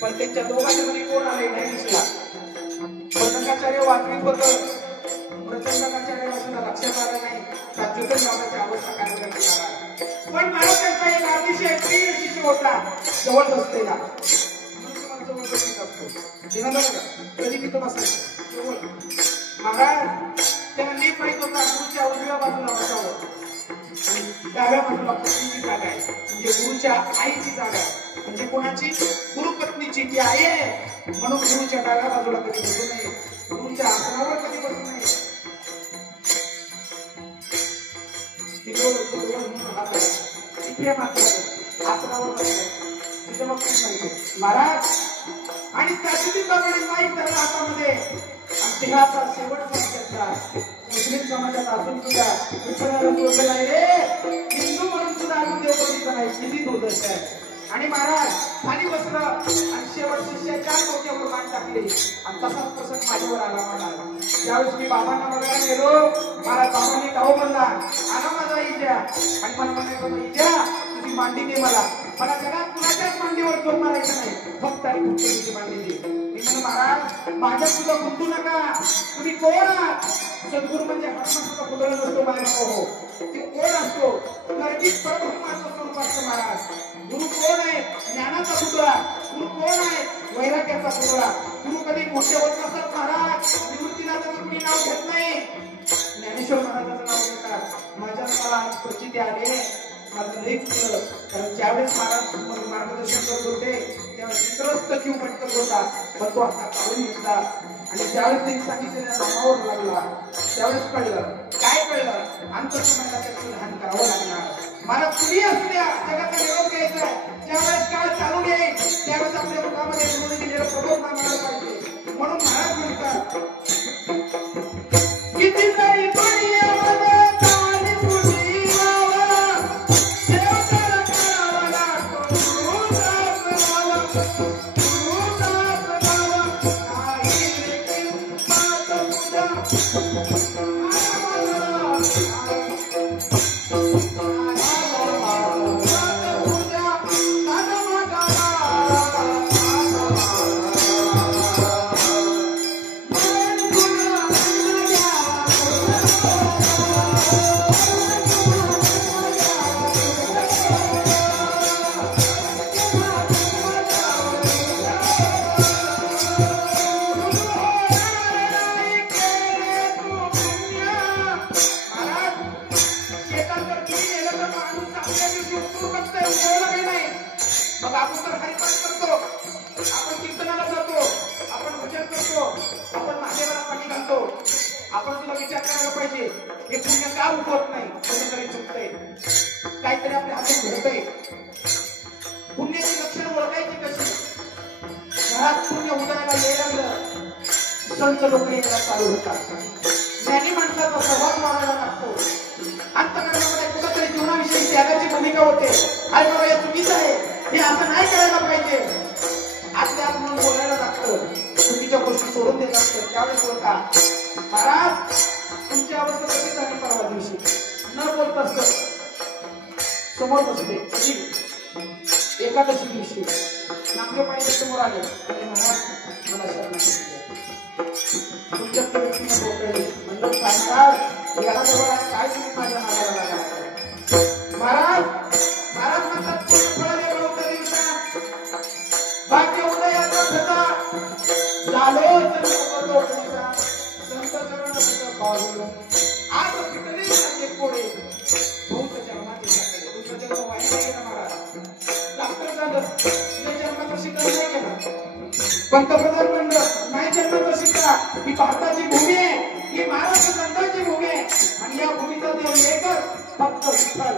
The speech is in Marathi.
पण त्यांच्या दोघांच्या मध्ये कोण आले नाही दिसला. मृदंगाचार्य वाजवीत होत, मृदंगाचार्य वाजूला लक्षात आलं नाही ताजुद्दीन बाबाची अवस्था काय झाली. पण मला त्यांचा एक अतिशय प्रिय शिष्य होता जवळ बसलेला. जवळ बसत असतो कधी मी तो बसायचो जवळ. महाराज त्यांना नीट माहित होता गुरुच्या उजव्या बाजूला बसावं आणि डाव्या बाजूला पत्नीची जागा आहे, म्हणजे गुरुच्या आईची जागा आहे. म्हणजे कोणाची? गुरुपत्नीची. ती आई आहे म्हणून गुरुच्या डाव्या बाजूला कधी बसू नये, गुरुच्या आसनावर कधी बसू नये. इकडे मात्र आसनावर बसले तिथे मग महाराज आणि त्यासाठी माहीत झालं हातामध्ये देहाचा शेवटचा मुस्लिम समाजात असून सुद्धा विठ्ठलाला जोडलेला आहे रे. हिंदू म्हणून सुद्धा अजून देव बघितला नाही. किती दुर्दश आहे. आणि महाराज खाली बसलं आणि शेवट शिष्याच्या डोक्यावर मान टाकली आणि तसाच प्रसंग माझ्यावर आला. महाराज ज्यावेळेस मी बाबांना बघायला गेलो, महाराज बाबांनी गाव म्हणला आला माझा इजा आणि मला म्हणायचं इजा तुझी मांडी दे मला जगात कुणाच्याच मांडीवर झोप मारायचं नाही, फक्त आणि फक्त तुझी मांडी दे. मी म्हणलं महाराज माझ्या सुद्धा गुंतू नका, तुम्ही कोण आहात? सद्गुरू म्हणजे हनुमंत पुतळा नसतो बाहेर हो, ते कोण असतो? नैतिक परब्रह्माचं स्वरूप असतं. महाराज गुरु कोण आहे? ज्ञानाचा पुतळा. गुरु कोण आहे? वैराग्याचा पुतळा. गुरु कधी मोठे होत नसतात. महाराज निवृत्तीनाथाचं कुणी नाव घेत नाही, ज्ञानेश्वर महाराजांचं नाव घेतात. माझ्या मला प्रचिती आले माझं लई चुकलं. कारण ज्यावेळेस महाराज मार्गदर्शन करत होते त्यावेळेस चित्रस्थ जीव भटकत होता, पण तो आता काढून घेतला आणि ज्यावेळेस त्यांनी सांगितलेल्या नामावर लागला त्यावेळेस कळलं. काय कळलं? अंतःकरणाला त्याचं ध्यान करावं लागणार. मला कुणी असू द्या जगाचा निरोप घ्यायचा. ज्यावेळेस काळ चालू येईल त्यावेळेस आपल्या मुखामध्ये निवडून दिलेलं प्रबोध मागायला पाहिजे. म्हणून महाराज म्हणतात किती तरी पाहिजे हे पुण्य का उगवत नाही, कुठेतरी चुकतंय, काहीतरी आपल्या हातात घडतंय. पुण्याची लक्षणं ओळखायची कशी? घरात पुण्य उदयाला यायला लागलं, संत लोक यायला चालू होतात, ज्ञानी माणसाचा सहवास वाढायला लागतो, अंतःकरणामध्ये कुठेतरी जीवनाविषयी त्यागाची भूमिका होते. अरे बाबा हे चुकीचं आहे, हे असं नाही करायला पाहिजे, आपल्या आत म्हणून बोलायला लागतं, चुकीच्या गोष्टी सोडून देत असतं. त्यावेळेस बोलता महाराज तुमची अवस्था कशी झाली परवा दिवशी, न बोलता समोर बसले. एकादशी दिवशी नामदेव पाहिजे समोर आले आणि महाराज मला शरणागती तुमच्या व्यक्तीने बोलले. म्हणलं महाराज याला जवळ काय तुम्ही माझ्या मागायला लागला? महाराज महाराज म्हणतात फळाले बरोबर दिवसा भाग्य उदयाचा ठसा झालो संत चरण पावलो आज पिटले माझे कोडे बहुत जन्माचे झाले. तुमचा जन्म वाईट आहे ना महाराज, डॉक्टर झालं तुझ्या जन्माचा शिकार नाही केला, पंतप्रधान बनलं नाही जन्माचा शिका. ही भारताची भूमी आहे, ही महाराष्ट्र संतांची भूमी आहे आणि या भूमीचा देव एकच फक्त विठ्ठल.